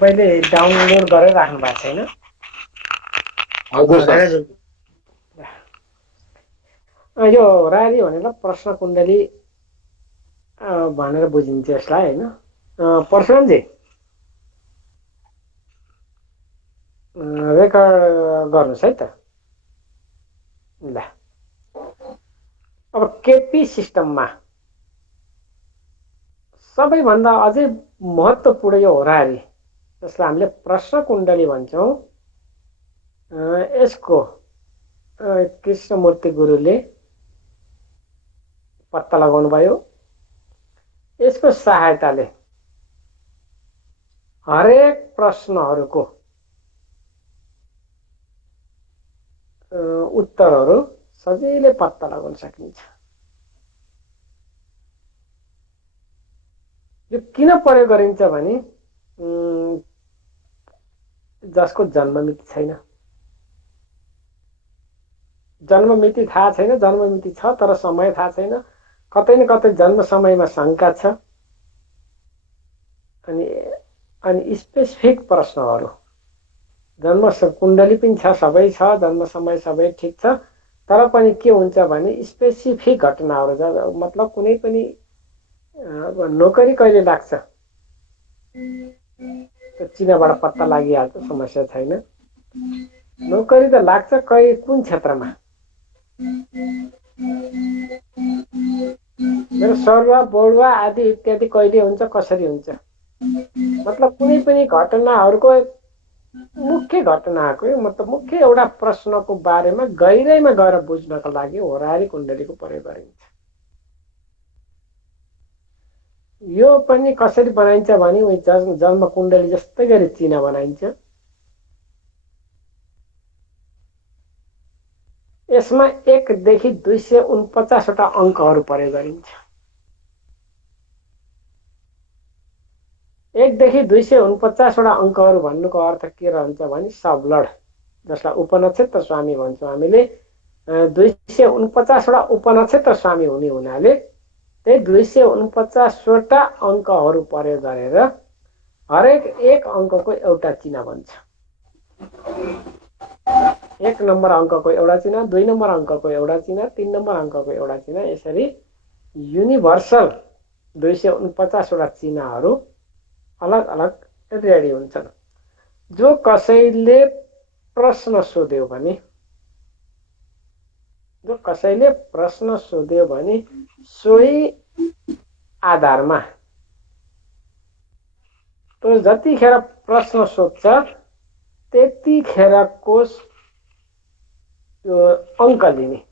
पहिले डाउनलोड गरेर राख्नु भएको छैन? हजुर सर। यो होरारी भनेर प्रश्न कुण्डली भनेर बुझिन्छ यसलाई हैन? परशुरामजी रेकर्ड गर्नुहोस् है त। ल अब केपी सिस्टममा सबैभन्दा अझै महत्त्वपूर्ण यो होरारी, जसलाई हामीले प्रश्न कुण्डली भन्छौँ, यसको कृष्णमूर्ति गुरुले पत्ता लगाउनु भयो। यसको सहायताले हरेक प्रश्नहरूको उत्तरहरू सजिलै पत्ता लगाउन सकिन्छ। यो किन प्रयोग गरिन्छ भने जसको जन्ममिति छैन, जन्ममिति थाहा छैन, जन्ममिति छ तर समय थाहा छैन, कतै न कतै जन्म समयमा शङ्का छ, अनि स्पेसिफिक प्रश्नहरू, जन्म कुण्डली पनि छ, सबै छ, जन्म समय सबै ठिक छ, तर पनि के हुन्छ भने स्पेसिफिक घटनाहरू, मतलब कुनै पनि नोकरी कहिले लाग्छ त्यो चिनाबाट पत्ता लागिहाल्छ, समस्या छैन। नोकरी त लाग्छ, कुन क्षेत्रमा, मेरो सरुवा बढुवा आदि इत्यादि कहिले हुन्छ, कसरी हुन्छ, मतलब कुनै पनि घटनाहरूको मुख्य घटनाको मतलब मुख्य एउटा प्रश्नको बारेमा गहिराइमा गएर बुझ्नको लागि होरारी कुण्डलीको प्रयोग गरिन्छ। यो पनि कसरी बनाइन्छ भने जन्म कुण्डली जस्तै गरी चिना बनाइन्छ। यसमा 1 देखि 249 वटा अङ्कहरू प्रयोग गरिन्छ। 1 देखि 249 वटा अङ्कहरू भन्नुको अर्थ के रहन्छ भने सबलड, जसलाई उपनक्षत्र स्वामी भन्छौँ हामीले, 249 वटा उपनक्षत्र स्वामी हुने हुनाले त्यही 249 वटा अङ्कहरू प्रयोग गरेर हरेक एक अङ्कको एउटा चिन्ह बन्छ। 1 नम्बर अङ्कको एउटा चिन्ह, 2 नम्बर अङ्कको एउटा चिन्ह, 3 नम्बर अङ्कको एउटा चिन्ह, यसरी युनिभर्सल 249 वटा चिन्हहरू अलग अलग रेडी हुन्छन्। जो कसैले प्रश्न सोध्यो भने सोही आधारमा तो जतिखेर प्रश्न सोध्छ त्यतिखेरको अङ्क लिने,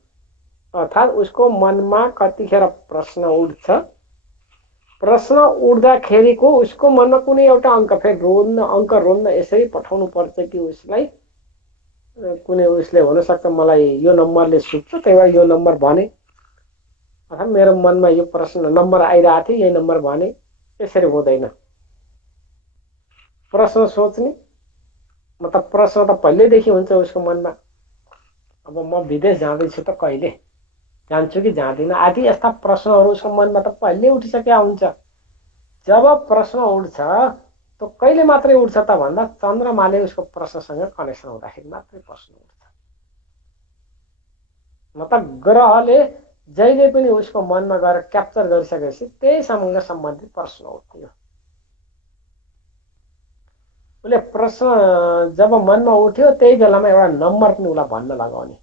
अर्थात् उसको मनमा कतिखेर प्रश्न उठ्छ, प्रश्न उठ्दाखेरिको उसको मनमा कुनै एउटा अङ्क फेरि रोज्न यसरी पठाउनु पर्छ कि उसलाई कुनै उसले हुनसक्छ मलाई यो नम्बरले सुत्छ त्यही भएर यो नम्बर भने, अथवा मेरो मनमा यो प्रश्न नम्बर आइरहेको थियो यही नम्बर भने, यसरी हुँदैन। प्रश्न सोच्ने मतलब प्रश्न त पहिल्यैदेखि हुन्छ उसको मनमा, अब म विदेश जाँदैछु त कहिले जान्छु कि जाँदिन आदि यस्ता प्रश्नहरू उसको मनमा त पहिल्यै उठिसकेका हुन्छ। जब प्रश्न उठ्छ त कहिले मात्रै उठ्छ त भन्दा चन्द्रमाले उसको प्रश्नसँग कनेक्सन हुँदाखेरि मात्रै प्रश्न उठ्छ। मतलब ग्रहले जहिले पनि उसको मनमा गएर क्याप्चर गरिसकेपछि त्यहीसँग सम्बन्धित प्रश्न उठ्थ्यो। उसले प्रश्न जब मनमा उठ्यो त्यही बेलामा एउटा नम्बर पनि उसलाई भन्न लगाउने,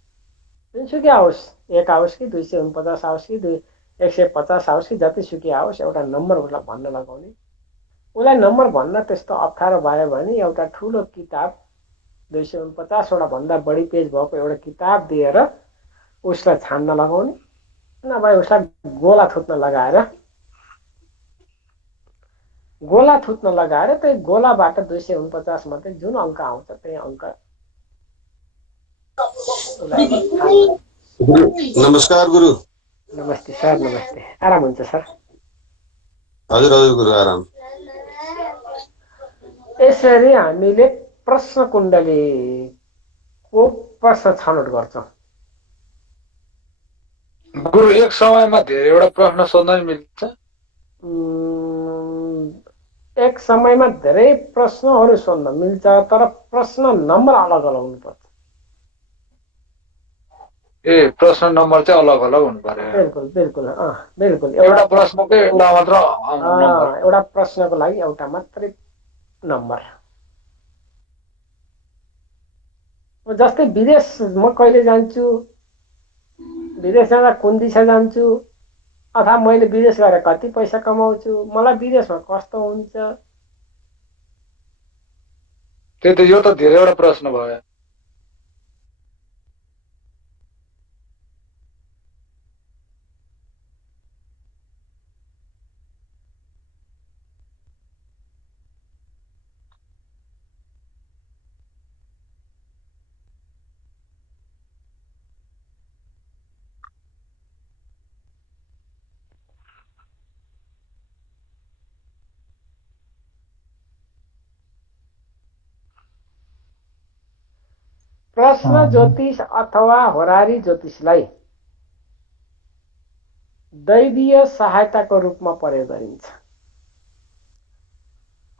जुनसुकै आओस्, 1 आओस् कि 249 आओस् कि 150 आओस् कि जतिसुकै आओस्, एउटा नम्बर उसलाई भन्न लगाउने। उसलाई नम्बर भन्न त्यस्तो अप्ठ्यारो भयो भने एउटा ठुलो किताब 249 वटा भन्दा बढी पेज भएको एउटा किताब दिएर उसलाई छान्न लगाउने, नभए उसलाई गोला थुत्न लगाएर त्यही गोलाबाट 249 मध्ये जुन अङ्क आउँछ त्यही अङ्क। नमस्कार गुरु। नमस्ते सर, नमस्ते। आराम हुन्छ सर? हजुर हजुर गुरु, आराम। यसरी हामीले प्रश्न कुण्डलीको प्रश्न छनौट गर्छौँ। गुरु एक समयमा धेरैवटा प्रश्न सोध्न मिल्छ? एक समयमा धेरै प्रश्नहरू सोध्न मिल्छ, तर प्रश्न नम्बर अलग अलग हुनुपर्छ। ए प्रश्न नम्बर चाहिँ अलग अलग हुनु पर्यो। बिल्कुल बिल्कुल बिल्कुल। एउटा प्रश्नको एउटा मात्र नम्बर, एउटा प्रश्नको लागि एउटा मात्रै नम्बर। जस्तै विदेश म कहिले जान्छु, विदेश जाँदा कुन दिशा जान्छु, अथवा मैले विदेश गएर कति पैसा कमाउँछु, मलाई विदेशमा कस्तो हुन्छ। त्यही त, यो त धेरैवटा प्रश्न भयो। प्रश्न ज्योतिष अथवा होरारी ज्योतिषलाई दैवीय सहायताको रूपमा प्रयोग गरिन्छ।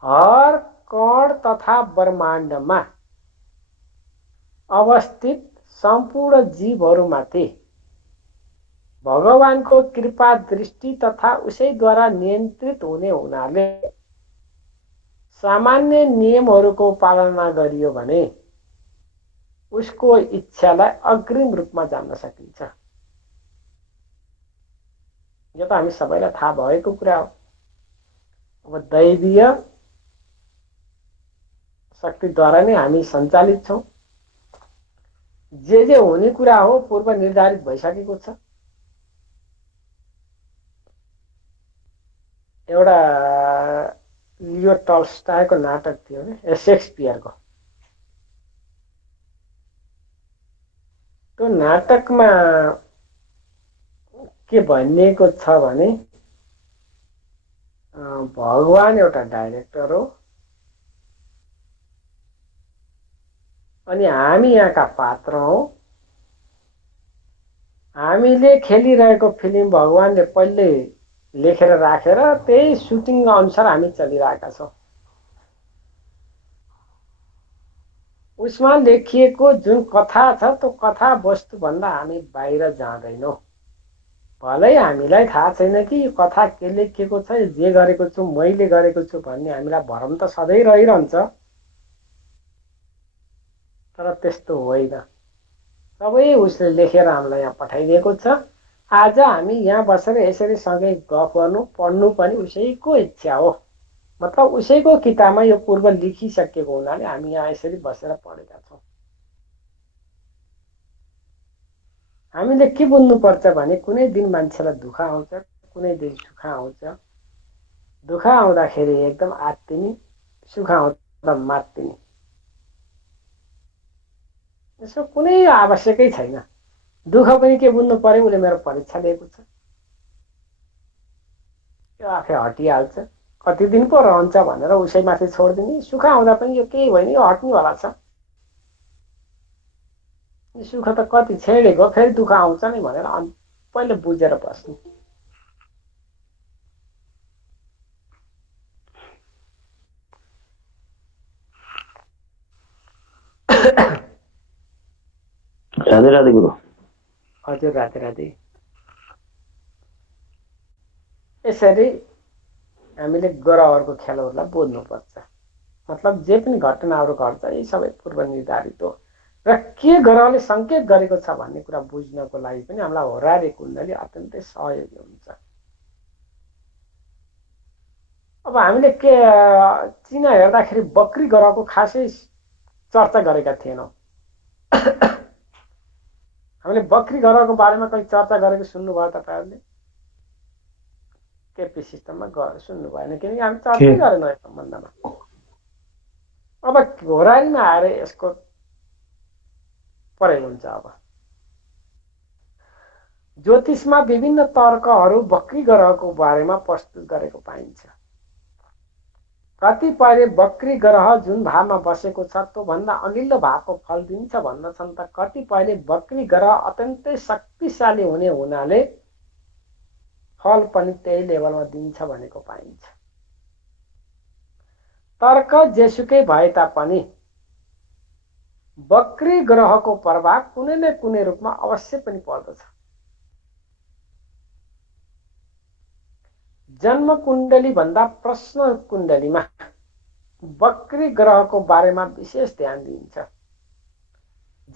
हर कण तथा ब्रह्माण्डमा अवस्थित सम्पूर्ण जीवहरूमाथि भगवानको कृपा दृष्टि तथा उसैद्वारा नियन्त्रित हुने हुनाले सामान्य नियमहरूको पालना गरियो भने उसको इच्छालाई अग्रिम रूपमा जान्न सकिन्छ। यो त हामी सबैलाई थाहा भएको कुरा हो। अब दैवीय शक्तिद्वारा नै हामी सञ्चालित छौँ। जे हुने कुरा हो पूर्व निर्धारित भइसकेको छ। एउटा लियो टल्स्टायको नाटक थियो नि, शेक्सपियरको। त्यो नाटकमा के भनिएको छ भने भगवान एउटा डाइरेक्टर हो अनि हामी यहाँका पात्र हौ। हामीले खेलिरहेको फिल्म भगवानले पहिले लेखेर राखेर त्यही सुटिङ अनुसार हामी चलिरहेका छौँ। उसमा लेखिएको जुन कथा छ त्यो कथा वस्तु भन्दा हामी बाहिर जाँदैनौँ। भलै हामीलाई थाहा छैन कि यो कथा के लेखिएको छ, जे गरेको छु मैले गरेको छु भन्ने हामीलाई भ्रम त सधैँ रहिरहन्छ, तर त्यस्तो होइन। सबै उसले लेखेर हामीलाई यहाँ पठाइदिएको छ। आज हामी यहाँ बसेर यसरी सँगै गफ गर्नु पढ्नु पनि उसैको इच्छा हो। मतलब उसैको किताबमा यो पूर्व लेखिसकेको हुनाले हामी यहाँ यसरी बसेर पढेका छौँ। हामीले के बुझ्नुपर्छ भने कुनै दिन मान्छेलाई दुःख आउँछ, कुनै दिन सुख आउँछ। दुःख आउँदाखेरि एकदम आत्तिने, सुख आउँदा मात्तिने, यसो कुनै आवश्यकै छैन। दुःख पनि के बुझ्नु पर्यो, उसले मेरो परीक्षा लिएको छ, यो आफै हटिहाल्छ। कति दिन पो रहन्छ भनेर उसैमाथि छोडिदिने। सुख आउँदा पनि यो केही होइन, यो हट्नेवाला छ, सुख त कति छेडेको, फेरि दुःख आउँछ नि भनेर पहिले बुझेर बस्नु। राधे राधे गुरु। हजुर राधे राधे। यसरी हामीले ग्रहहरूको खेलहरूलाई बुझ्नुपर्छ। मतलब जे पनि घटनाहरू घट्छ यी सबै पूर्व निर्धारित हो र के ग्रहले सङ्केत गरेको छ भन्ने कुरा बुझ्नको लागि पनि हामीलाई होरारी कुण्डली अत्यन्तै सहयोगी हुन्छ। अब हामीले के चिना हेर्दाखेरि बक्री ग्रहको खासै चर्चा गरेका थिएनौँ। हामीले बक्री ग्रहको बारेमा कहीँ चर्चा गरेको सुन्नुभयो तपाईँहरूले? केपी सिस्टममा गएर सुन्नु भएन, किनकि हामी चर्चै गरेनौँ यस सम्बन्धमा। अब होरारीमा आएर यसको प्रयोग हुन्छ। अब ज्योतिषमा विभिन्न तर्कहरू बक्री ग्रहको बारेमा प्रस्तुत गरेको पाइन्छ। कतिपयले बक्री ग्रह जुन भावमा बसेको छ त्यो भन्दा अघिल्लो भावको फल दिन्छ भन्दछन् त कतिपयले बक्री ग्रह अत्यन्तै शक्तिशाली हुने हुनाले फल पनि त्यही लेभलमा दिन्छ भनेको पाइन्छ। तर्क जेसुकै भए तापनि बक्री ग्रहको प्रभाव कुनै न कुनै रूपमा अवश्य पनि पर्दछ। जन्म कुण्डली भन्दा प्रश्न कुण्डलीमा बक्री ग्रहको बारेमा विशेष ध्यान दिइन्छ।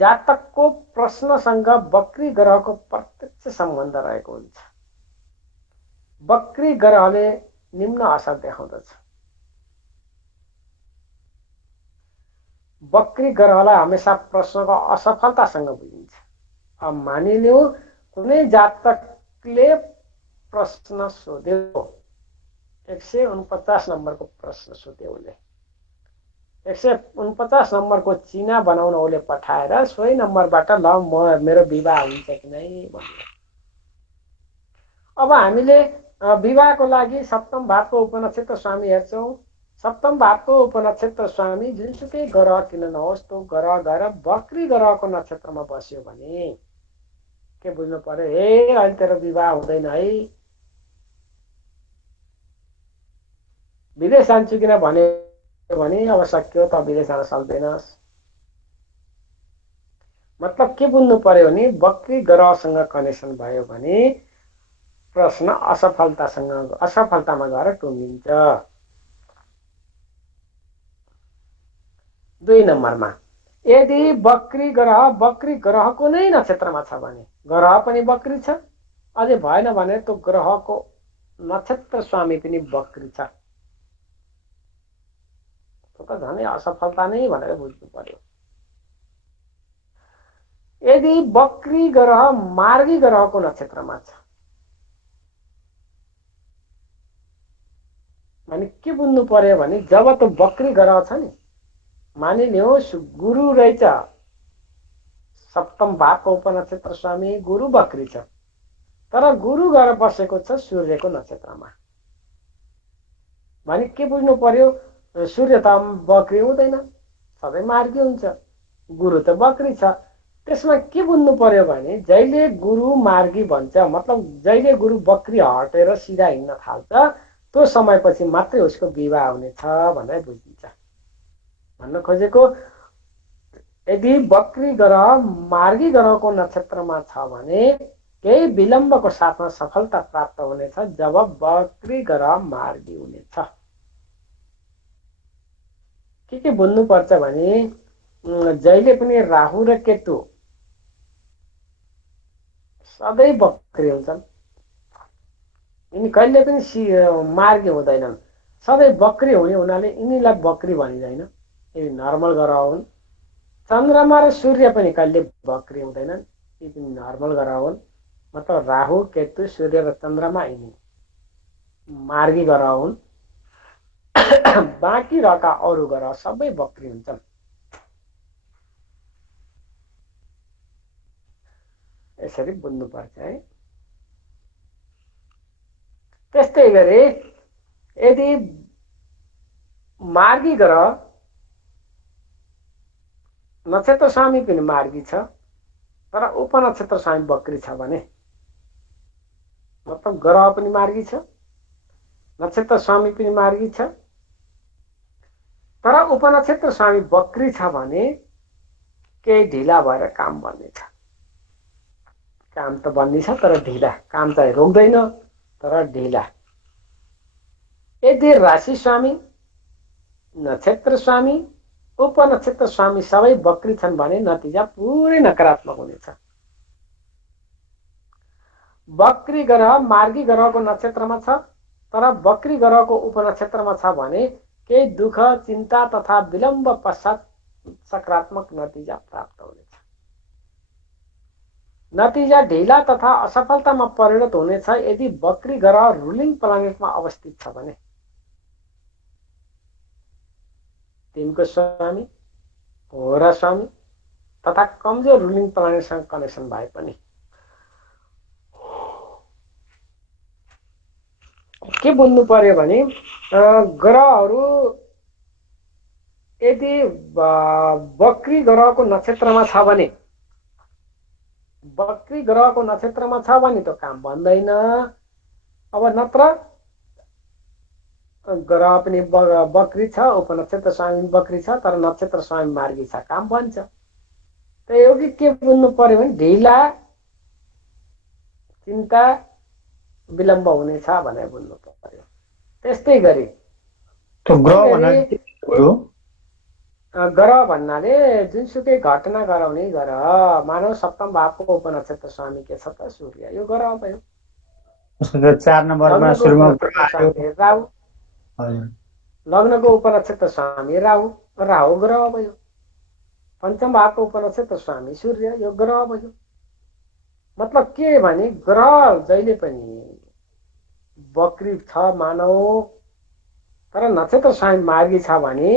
जातकको प्रश्नसँग बक्री ग्रहको प्रत्यक्ष सम्बन्ध रहेको हुन्छ। बक्री ग्रहले निम्न असर देखाउँदछ। बक्री ग्रहलाई हमेशा प्रश्नको असफलतासँग बुझिन्छ। अब मानिलिउँ कुनै जातकले प्रश्न सोध्यो, 149 नम्बरको प्रश्न सोध्यो उसले, 149 नम्बरको चिना बनाउन उसले पठाएर सोही नम्बरबाट ल मेरो विवाह हुन्छ कि नै भन्यो। अब हामीले विवाहको लागि सप्तम भावको उपनक्षत्र स्वामी हेर्छौँ। सप्तम भावको उपनक्षत्र स्वामी जुनसुकै ग्रह किन नहोस् त्यो ग्रह गएर बक्री ग्रहको नक्षत्रमा बस्यो भने के बुझ्नु पर्यो, हे अहिले तेरो विवाह हुँदैन है, विदेश जान्छु किन भने अब सक्यो त विदेश जान सक्दैनस्। मतलब के बुझ्नु पर्यो भने बक्री ग्रहसँग कनेक्सन भयो भने प्रश्न असफलतामा गएर टुङ्गिन्छ। 2 नम्बरमा यदि बक्री ग्रहको नै नक्षत्रमा छ भने, ग्रह पनि बक्री छ, अझै भएन भने त्यो ग्रहको नक्षत्र स्वामी पनि बक्री छ, त झनै असफलता नै भनेर बुझ्नु पर्यो। यदि बक्री ग्रह मार्गी ग्रहको नक्षत्रमा छ भने के बुझ्नु पर्यो भने जब त्यो बक्री ग्रह छ नि, मानिलिउँ गुरु रहेछ सप्तम भावको उपनक्षत्र स्वामी, गुरु बक्री छ, तर गुरु गएर बसेको छ सूर्यको नक्षत्रमा भने के बुझ्नु पर्यो, सूर्य त बक्री हुँदैन, सधैँ मार्गी हुन्छ, गुरु त बक्री छ। त्यसमा के बुझ्नु पर्यो भने जहिले गुरु मार्गी भन्छ, मतलब जहिले गुरु बक्री हटेर सिधा हिँड्न थाल्छ त्यो समयपछि मात्रै उसको विवाह हुनेछ भनेर बुझिन्छ। भन्न खोजेको यदि बक्री ग्रह मार्गी ग्रहको नक्षत्रमा छ भने केही विलम्बको साथमा सफलता प्राप्त हुनेछ जब बक्री ग्रह मार्गी हुनेछ। के बुझ्नुपर्छ भने जहिले पनि राहु र केतु सधैँ बक्री हुन्छन्, यिनी कहिले पनि मार्गी हुँदैनन्, सधैँ बक्री हुने हुनाले यिनीलाई बक्री भनिँदैन, यी नर्मल ग्रह हुन्। चन्द्रमा र सूर्य पनि कहिले बक्री हुँदैनन्, यी पनि नर्मल ग्रह हुन्। मतलब राहु केतु सूर्य र चन्द्रमा यिनी मार्गी ग्रह हुन्। बाँकी रहेका अरू ग्रह सबै बक्री हुन्छन्। यसरी बुझ्नुपर्छ है। त्यस्तै गरी यदि मार्गी ग्रह नक्षत्र स्वामी पनि मार्गी छ तर उपनक्षत्र स्वामी बक्री छ भने, मतलब ग्रह पनि मार्गी छ, नक्षत्र स्वामी पनि मार्गी छ, तर उपनक्षत्र स्वामी बक्री छ भने केही ढिला भएर काम बन्नेछ। काम त बन्ने छ तर ढिला, काम चाहिँ रोक्दैन तर ढिला। यदि राशि स्वामी, नक्षत्र स्वामी, उपनक्षत्र स्वामी सबै बक्री छन् भने नतिजा पुरै नकारात्मक हुनेछ। बक्री ग्रह मार्गी ग्रहको नक्षत्रमा छ तर बक्री ग्रहको उपनक्षत्रमा छ भने केही दुःख चिन्ता तथा विलम्ब पश्चात सकारात्मक नतिजा प्राप्त हुनेछ। नतिजा ढिला तथा असफलतामा परिणत हुनेछ यदि बक्री ग्रह रुलिङ प्लानेटमा अवस्थित छ भने। 3 को स्वामी, होरा स्वामी तथा कमजोर रुलिङ प्लानेटसँग कनेक्सन भए पनि के बुझ्नु पर्यो भने ग्रहहरू यदि बक्री ग्रहको नक्षत्रमा छ भने, बक्री ग्रहको नक्षत्रमा छ भने त काम बन्दैन। अब नत्र ग्रह पनि बकरी छ, उपनक्षत्र स्वामी बकरी छ, तर नक्षत्र स्वामी मार्गी छ, काम बन्छ। त्यही हो कि के बुझ्नु पर्यो भने ढिला, चिन्ता, विलम्ब हुनेछ भनेर बुझ्नु पर्यो। त्यस्तै गरी ग्रह भन्नाले जुनसुकै घटना गराउने ग्रह, मानव सप्तम भावको उपनक्षत्र स्वामी के छ त? सूर्य। यो ग्रह भयो। 4 नम्बरमा राहु, लग्नको उपनक्षत्र स्वामी राहु, राहु ग्रह भयो। पंचम भावको उपनक्षत्र स्वामी सूर्य, यो ग्रह भयो। मतलब के भने ग्रह जहिले पनि बकरी छ मानव, तर नक्षत्र स्वामी मार्गी छ भने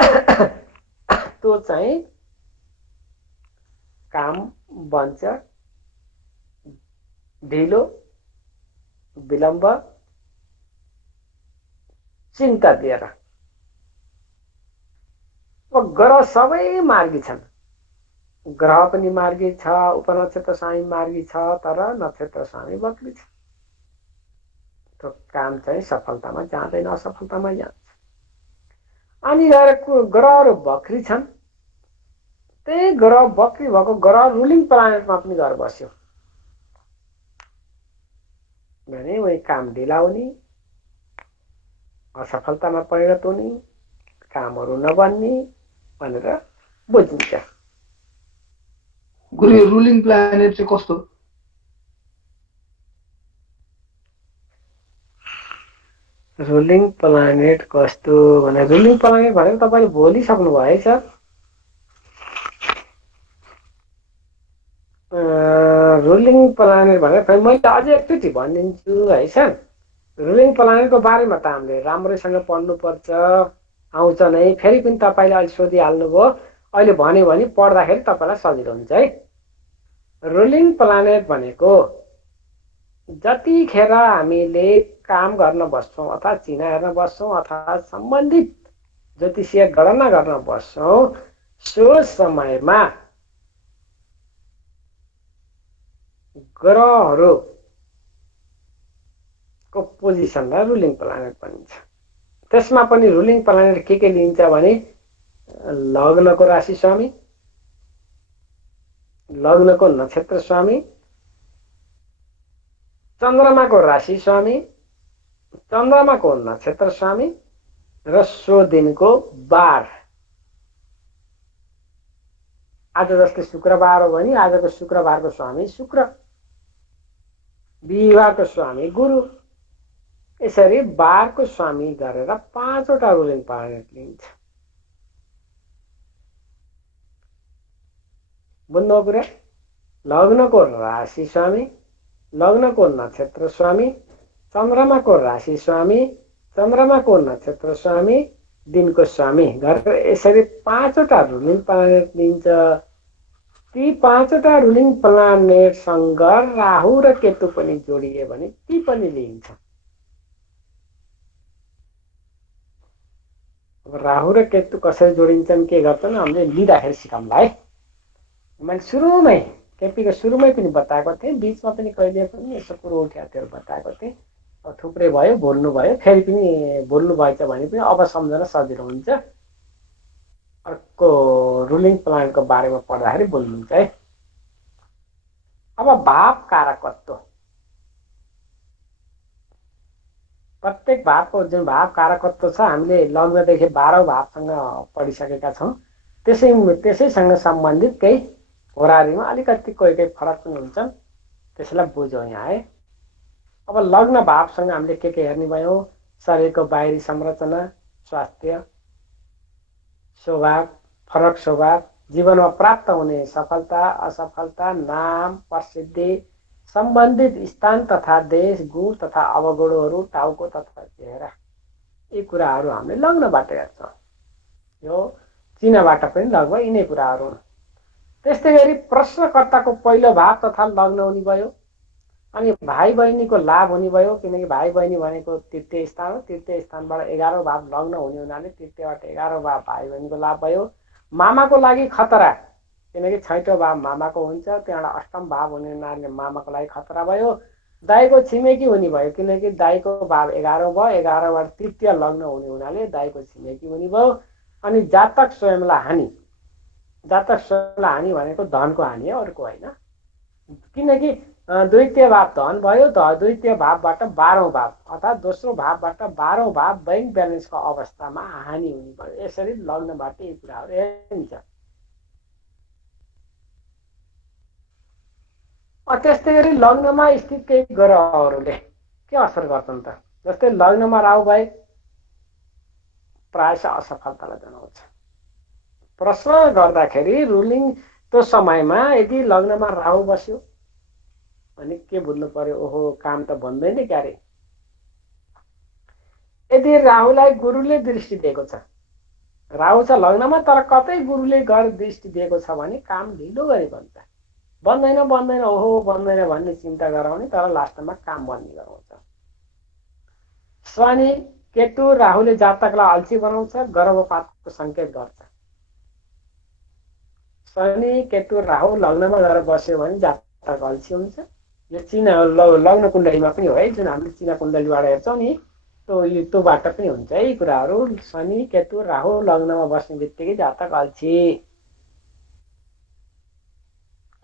त्यो चाहिँ काम बन्छ, ढिलो, विलम्ब, चिन्ता दिएर। ग्रह सबै मार्गी छन्, ग्रह पनि मार्गी छ, उपनक्षत्र स्वामी मार्गी छ, तर नक्षत्र स्वामी बकरी छ। त्यो काम चाहिँ सफलतामा जाँदैन, असफलतामा जान्छ। अनि ग्रहहरू बकरी छन्, त्यही ग्रह बकरी भएको ग्रह रुलिङ प्लानेटमा पनि गएर बस्यो भने वही काम ढिला हुने, असफलतामा परिणत हुने, कामहरू नबन्ने भनेर बुझिन्छ। गुरु रुलिङ प्लानेट चाहिँ कस्तो? रुलिङ प्लानेट कस्तो भने, रुलिङ प्लानेट भनेर तपाईँले भोलिसक्नु भएछ। रुलिङ प्लानेट भनेर फेरि मैले अझै एकचोटि भनिदिन्छु है सर। रुलिङ प्लानेटको बारेमा त हामीले राम्रैसँग पढ्नुपर्छ, आउँछ नै। फेरि पनि तपाईँले अहिले सोधिहाल्नुभयो, अहिले भन्यो भने पढ्दाखेरि तपाईँलाई सजिलो हुन्छ है। रुलिङ प्लानेट भनेको जतिखेर हामीले काम गर्न बस्छौँ अथवा चिना हेर्न बस्छौँ अथवा सम्बन्धित ज्योतिषीय गणना गर्न बस्छौँ, सो समयमा ग्रहहरूको पोजिसनलाई रुलिङ प्लानेट भनिन्छ। त्यसमा पनि रुलिङ प्लानेट के लिन्छ भने लग्नको राशि स्वामी, लग्नको नक्षत्र स्वामी, चन्द्रमाको राशि स्वामी, चन्द्रमाको नक्षत्र स्वामी र सो दिनको बार। आज जस्तै शुक्रबार हो भने आजको शुक्रबारको स्वामी शुक्र, बिहिबारको स्वामी गुरु, यसरी बारको स्वामी गरेर 5वटा रुलिङ प्लानेट लिन्छ। बुझ्नु कुरा? लग्नको राशि स्वामी, लग्नको नक्षत्र स्वामी, चन्द्रमाको राशि स्वामी, चन्द्रमाको नक्षत्र स्वामी, दिनको स्वामी गरेर यसरी 5वटा रुलिङ प्लानेट लिन्छ। ती 5वटा रुलिङ प्लानेटसँग राहु र केतु पनि जोडिए भने ती पनि लिन्छ। अब राहु र केतु कसरी जोडिन्छन्, के गर्छन्, हामीले लिँदाखेरि सिकाउँला है। मैले सुरुमै केपीको सुरुमै पनि बताएको थिएँ, बिचमा पनि कहिले पनि यसो कुरो उठ्याएको थियो बताएको थिएँ। थुप्रै भयो, बोल्नु भयो, फेरि पनि बोल्नु भएछ भने पनि अब सम्झन सजिलो हुन्छ। अर्को रुलिङ प्लानेटको बारेमा पढ्दाखेरि बोल्नुहुन्छ है। अब भाव कारकत्व, प्रत्येक भावको जुन भाव कारकत्व छ हामीले लग्नदेखि 12औं भावसँग पढिसकेका छौँ। त्यसैसँग सम्बन्धित केही होरारीमा अलिकति कोही फरक पनि हुन्छन्, त्यसलाई बुझौँ यहाँ है। अब लग्न भावसँग हामीले के हेर्ने भयो, शरीरको बाहिरी संरचना, स्वास्थ्य, स्वभाव, फरक स्वभाव, जीवनमा प्राप्त हुने सफलता, असफलता, नाम, प्रसिद्धि, सम्बन्धित स्थान तथा देश, गुण तथा अवगुणहरू, टाउको तथा चेहरा, यी कुराहरू हामीले लग्नबाट हेर्छौँ। यो चिनाबाट पनि लगभग यिनै कुराहरू हुन्। त्यस्तै गरी प्रश्नकर्ताको पहिलो भाव तथा लग्न हुने भयो। अनि भाइ बहिनीको लाभ हुने भयो, किनकि भाइ बहिनी भनेको तृतीय स्थान हो। तृतीय स्थानबाट 11औं भाव लग्न हुने हुनाले तृतीयबाट 11औं भाव भाइ बहिनीको लाभ भयो। मामाको लागि खतरा, किनकि 6औं भाव मामाको हुन्छ, त्यहाँबाट 8औं भाव हुने हुनाले मामाको लागि खतरा भयो। दाइको छिमेकी हुने भयो, किनकि दाइको भाव 11 भयो, 11बाट तृतीय लग्न हुने हुनाले दाइको छिमेकी हुने भयो। अनि जातक स्वयंलाई हानि, जातक स्वयंलाई हानि भनेको धनको हानि हो, अर्को होइन। किनकि द्वितीय भाव धन भयो, द्वितीय भावबाट 12औं भाव अर्थात् दोस्रो भावबाट 12औं भाव बैंक ब्यालेन्सको अवस्थामा हानि हुने भयो। यसरी लग्नबाट यी कुराहरू हेरिन्छ। त्यस्तै गरी लग्नमा स्थित केही ग्रहहरूले के असर गर्छन् त? जस्तै लग्नमा राहु भए प्रायः असफलतालाई जनाउँछ। प्रश्न गर्दाखेरि रुलिङ त्यो समयमा यदि लग्नमा राहु बस्यो भने के बुझ्नु पर्यो? ओहो, काम त बन्दैन क्या रे। यदि राहुलाई गुरुले दृष्टि दिएको छ, राहु छ लग्नमा तर कतै गुरुले घर दृष्टि दिएको छ भने काम ढिलो गरी बन्छ। बन्दैन बन्दैन ओहो बन्दैन भन्ने चिन्ता गराउने, तर लास्टमा काम बन्ने गराउँछ। शनि केतु राहुले जातकलाई अल्छी बनाउँछ, गर्भपातको सङ्केत गर्छ। शनि केतु राहु लग्नमा गएर बस्यो भने जातक अल्छी हुन्छ। यो चिना लग्न कुण्डलीमा पनि हो है, जुन हामीले चिना कुण्डलीबाट हेर्छौँ नि, त्योबाट पनि हुन्छ है कुराहरू। शनि केतु राहु लग्नमा बस्ने बित्तिकै जातक अल्छी।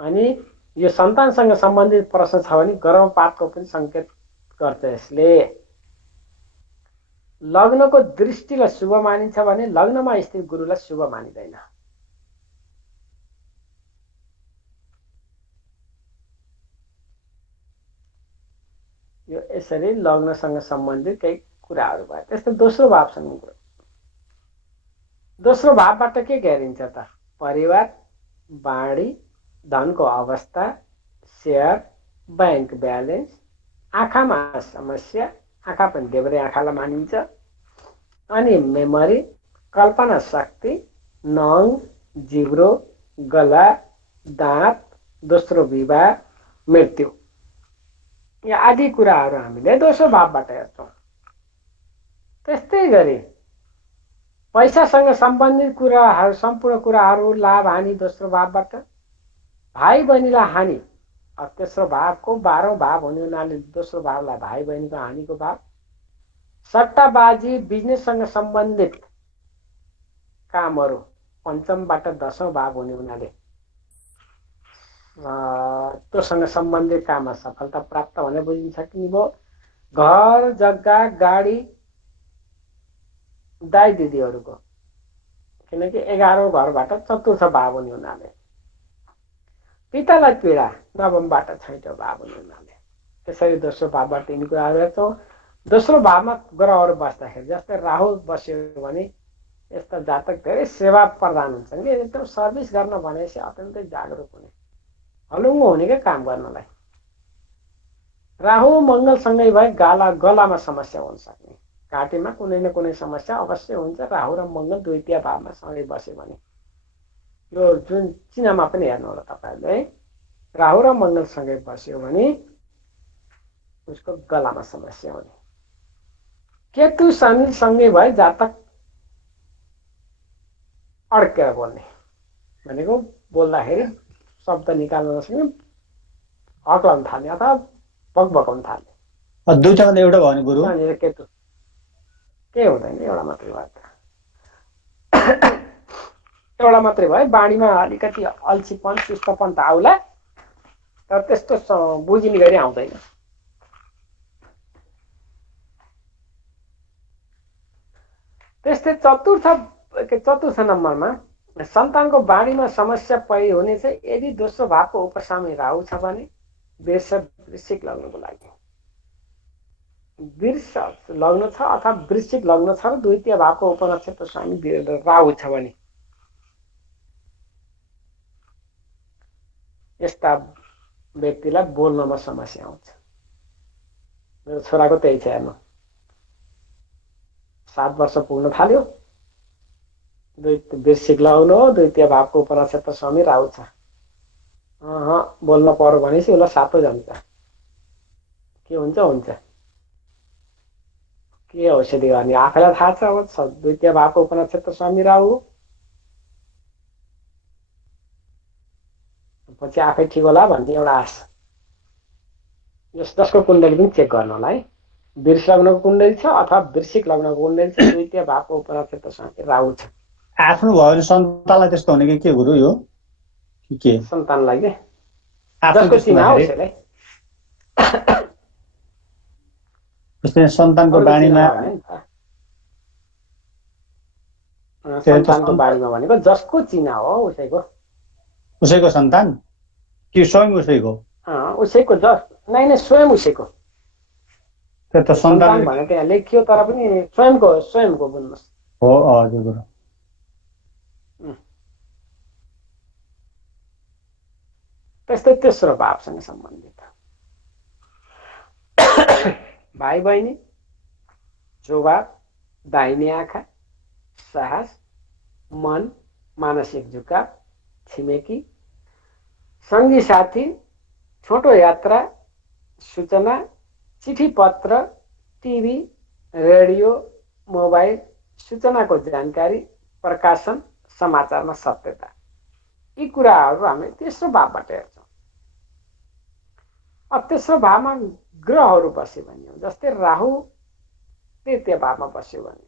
अनि यो सन्तानसँग सम्बन्धित प्रश्न छ भने गर्भपातको पनि सङ्केत गर्छ यसले। लग्नको दृष्टिलाई शुभ मानिन्छ भने लग्नमा स्थित गुरुलाई शुभ मानिँदैन। यो यसरी लग्नसँग सम्बन्धित केही कुराहरू भयो। त्यस्तै दोस्रो भावसँग कुरा, दोस्रो भावबाट के हेरिन्छ त? परिवार, बाढी, धनको अवस्था, शेयर, बैंक ब्यालेन्स, आँखामा समस्या, आँखा पनि देब्रे आँखालाई मानिन्छ। अनि मेमोरी, कल्पना शक्ति, नङ, जिब्रो, गला, दाँत, दोस्रो विवाह, मृत्यु, या आदि कुराहरू हामीले दोस्रो भावबाट हेर्छौँ। त्यस्तै गरी पैसासँग सम्बन्धित कुराहरू, सम्पूर्ण कुराहरू लाभ हानि दोस्रो भावबाट। भाइ बहिनीलाई हानि तेस्रो भावको 12औं भाव हुने हुनाले दोस्रो भावलाई भाइ बहिनीको हानिको भाव। सट्टाबाजी, बिजनेससँग सम्बन्धित कामहरू पञ्चमबाट 10औं भाव हुने हुनाले त्योसँग सम्बन्धित काममा सफलता प्राप्त हुने बुझिन्छ कि भयो। घर जग्गा गाडी दाइ दिदीहरूको, किनकि 11औं घरबाट चतुर्थ भाव हुने हुनाले। पितालाई पीडा नवमबाट 6औं भाव हुने हुनाले। त्यसरी दोस्रो भावबाट यिनी कुराहरू हेर्छौँ। दोस्रो भावमा ग्रहहरू बस्दाखेरि जस्तै राहु बस्यो भने यस्ता जातक धेरै सेवा प्रदान हुन्छन् कि एकदम सर्भिस गर्न भनेपछि अत्यन्तै जागरुक हुने, हलुङ्गो हुने क्या काम गर्नलाई। राहु मङ्गलसँगै भए गलामा समस्या हुन सक्ने, घाँटीमा कुनै न कुनै समस्या अवश्य हुन्छ। राहु र मङ्गल द्वितीय भावमा सँगै बस्यो भने, यो जुन चिनामा पनि हेर्नु होला तपाईँहरूले, राहु र मङ्गलसँगै बस्यो भने उसको गलामा समस्या हुने। केतु शनिसँगै भए जातक अड्केर बोल्ने, भनेको बोल्दाखेरि शब्द निकाल्न नसक्ने, हक्लाउन थाल्ने अथवा भकभकाउन थाल्ने। दुईटामा एउटा भयो नि गुरु? शनि र केतु केही हुँदैन, एउटा मात्रै भयो। एउटा मात्रै भयो। बाणीमा अलिकति अल्छीपन सुस्तपन त आउला, तर त्यस्तो बुझिने गरी आउँदैन। त्यस्तै चतुर्थ नम्बरमा सन्तानको बाणीमा समस्या परि हुने चाहिँ यदि दोस्रो भावको उपसामी राहु छ भने वृश्चिक लग्नको लागि। वृष लग्न छ अथवा वृश्चिक लग्न छ र द्वितीय भावको उपनक्षत्र स्वामी राहु छ भने यस्ता व्यक्तिलाई बोल्नमा समस्या आउँछ। मेरो छोराको त्यही छ, हेर्नु 7 वर्ष पुग्न थाल्यो, वृश्चिक लग्न हो, द्वितीय भावको उपनक्षत्र स्वामी राहु छ। बोल्न पर्यो भनेपछि उसलाई 7औं जान्छ। के हुन्छ हुन्छ, के औषधि गर्ने आफैलाई थाहा छ। अब द्वितीय भावको उपनक्षत्र स्वामी राहु, पछि आफै ठिक होला भन्ने एउटा आश। जसको कुण्डली पनि चेक गर्नु होला है। वृष लग्नको कुण्डली छ अथवा वृश्चिक लग्नको कुण्डली छ, द्वितीय भावको उपनक्षत्रसँग राहु छ। आफ्नो भयो भने सन्तानलाई त्यस्तो हुने कि के गुरु यो के सन्तानलाई के आफ्नो जसको त्यस्तो चिन्ह हो हुँदाखेरि उसलाई सन्तानको बाणीमा सन्तानको बारेमा भनेको जसको चिन्ह हो उसैको सन्तान कि स्वयं उसैको उसैको नै स्वयं उसैको त्यो त सन्तान भनेको यहाँ लेखियो तर पनि स्वयंको बुझ्नुहोस्। हो हजुर गुरु। त्यस्तै तेस्रो भावसँग सम्बन्धित भाइ बहिनी, स्वभाव, दाहिने आँखा, साहस, मन, मानसिक झुकाव, छिमेकी, सङ्गी साथी, छोटो यात्रा, सूचना, चिठी पत्र, टिभी, रेडियो, मोबाइल, सूचनाको जानकारी, प्रकाशन, समाचारमा सत्यता, यी कुराहरू हामी तेस्रो भावबाट हेर्छौँ। अब तेस्रो भावमा ग्रहहरू बस्यो भने जस्तै राहु तृतीय भावमा बस्यो भने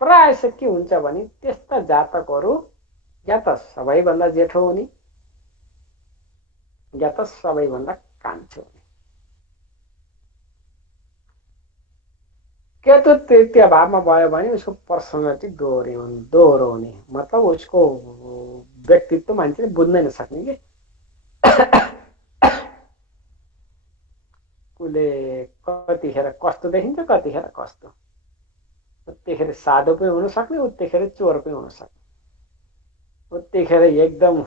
प्रायः के हुन्छ भने त्यस्ता जातकहरू या त सबैभन्दा जेठो हुने या त सबैभन्दा कान्छो हुने। केतु तृतीय भावमा भयो भने उसको पर्सनालिटी दोहोरो हुने, मतलब उसको व्यक्तित्व मान्छेले बुझ्नै नसक्ने कि उसले कतिखेर कस्तो देखिन्छ कतिखेर कस्तो, उत्तिखेर साधु पनि हुन सक्ने उत्तिखेर चोर पनि हुन सक्ने, उत्तिखेर एकदम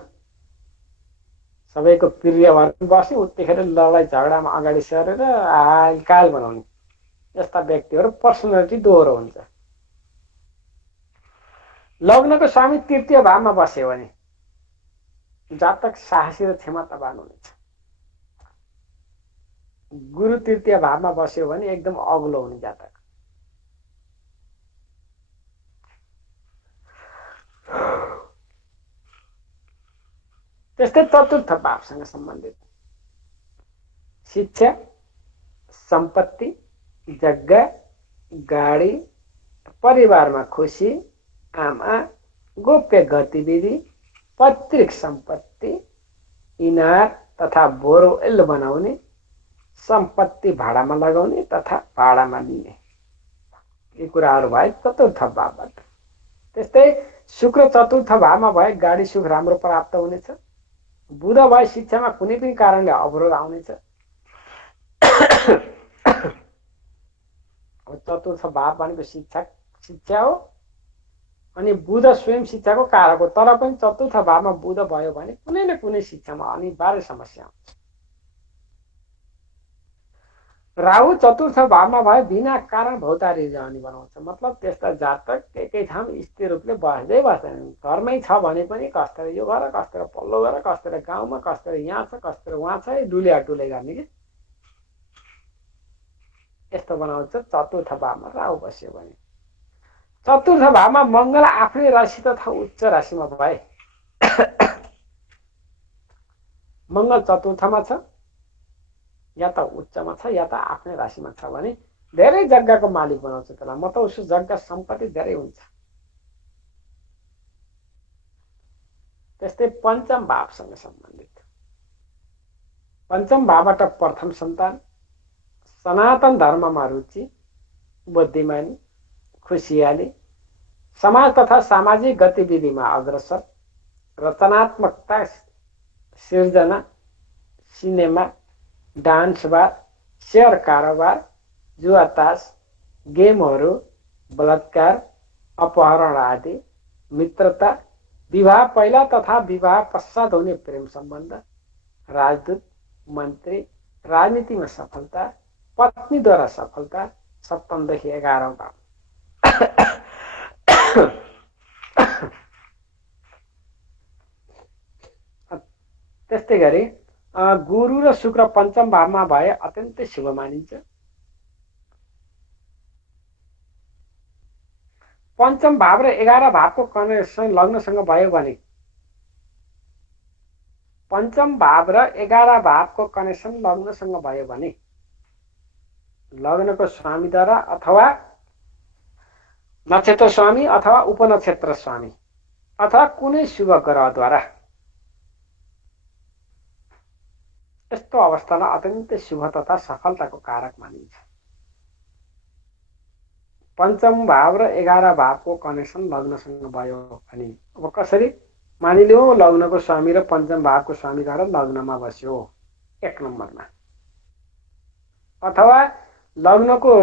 सबैको प्रिय भएर बस्ने उत्तिखेर लडाइँ झगडामा अगाडि सरेर हालकाल बनाउने, यस्ता व्यक्तिहरू पर्सनालिटी दोहोरो हुन्छ। लग्नको स्वामी तृतीय भावमा बस्यो भने जातक साहसी र क्षमतावान हुनेछ। गुरु तृतीय भावमा बस्यो भने एकदम अग्लो हुने जातक। त्यस्तै चतुर्थ भावसँग सम्बन्धित शिक्षा, सम्पत्ति, जग्गा, गाडी, परिवारमा खुसी, आमा, गोप्य गतिविधि, पैतृक सम्पत्ति, इनार तथा बोरवेल बनाउने, सम्पत्ति भाडामा लगाउने तथा भाडामा लिने, यी कुराहरू भए चतुर्थ भावबाट। त्यस्तै शुक्र चतुर्थ भावमा भए गाडी सुख राम्रो प्राप्त हुनेछ। बुध भए शिक्षामा कुनै पनि कारणले अवरोध आउनेछ। चतुर्थ भाव भनेको शिक्षा हो अनि बुध स्वयं शिक्षाको कारक हो, तर पनि चतुर्थ भावमा बुध भयो भने कुनै न कुनै शिक्षामा अनिवार्य समस्या हुन्छ। राहु चतुर्थ भावमा भए बिना कारण भौतारी रहने बनाउँछ, मतलब त्यस्ता जातक एकै ठाउँ स्थिर रूपले बस्दैनन्। घरमै छ भने पनि कस्तेर यो गर कस्तेर पल्लो गर कस्तेर गाउँमा कस्तेर यहाँ छ कस्तेर उहाँ छ डुले डुले गर्ने कि यस्तो बनाउँछ चतुर्थ भावमा राहु बस्यो भने। चतुर्थ भावमा मङ्गल आफ्नै राशि तथा उच्च राशिमा भए मङ्गल चतुर्थमा छ या त उच्चमा छ या त आफ्नै राशिमा छ भने धेरै जग्गाको मालिक बनाउँछ त्यसलाई, मतलब उसको जग्गा सम्पत्ति धेरै हुन्छ। त्यस्तै पञ्चम भावसँग सम्बन्धित पञ्चम भावबाट प्रथम सन्तान, सनातन धर्ममा रुचि, बुद्धिमानी, खुसियाली, समाज तथा सामाजिक गतिविधिमा अग्रसर, रचनात्मकता, सिर्जना, सिनेमा, डान्स बार, शेयर कारोबार, जुवातास, गेमहरू, बलात्कार, अपहरण आदि, मित्रता, विवाह पहिला तथा विवाह पश्चात हुने प्रेम सम्बन्ध, राजदूत, मन्त्री, राजनीतिमा सफलता, पत्नीद्वारा सफलता, सप्तमदेखि 11औं भाव। त्यस्तै गरी गुरु र शुक्र पञ्चम भावमा भए अत्यन्तै शुभ मानिन्छ। पञ्चम भाव र 11 भावको कनेक्सन लग्नसँग भयो भने पञ्चम भाव र 11 भावको कनेक्सन लग्नसँग भयो भने लग्नको स्वामीद्वारा अथवा नक्षत्र स्वामी अथवा उपनक्षत्र स्वामी अथवा कुनै शुभ ग्रहद्वारा यस्तो अवस्थालाई अत्यन्तै शुभ तथा सफलताको कारक मानिन्छ। पञ्चम भाव र 11 भावको कनेक्सन लग्नसँग भयो भने अब कसरी मानिलिउँ लग्नको स्वामी र पञ्चम भावको स्वामी गएर लग्नमा बस्यो 1 नम्बरमा, अथवा लग्नको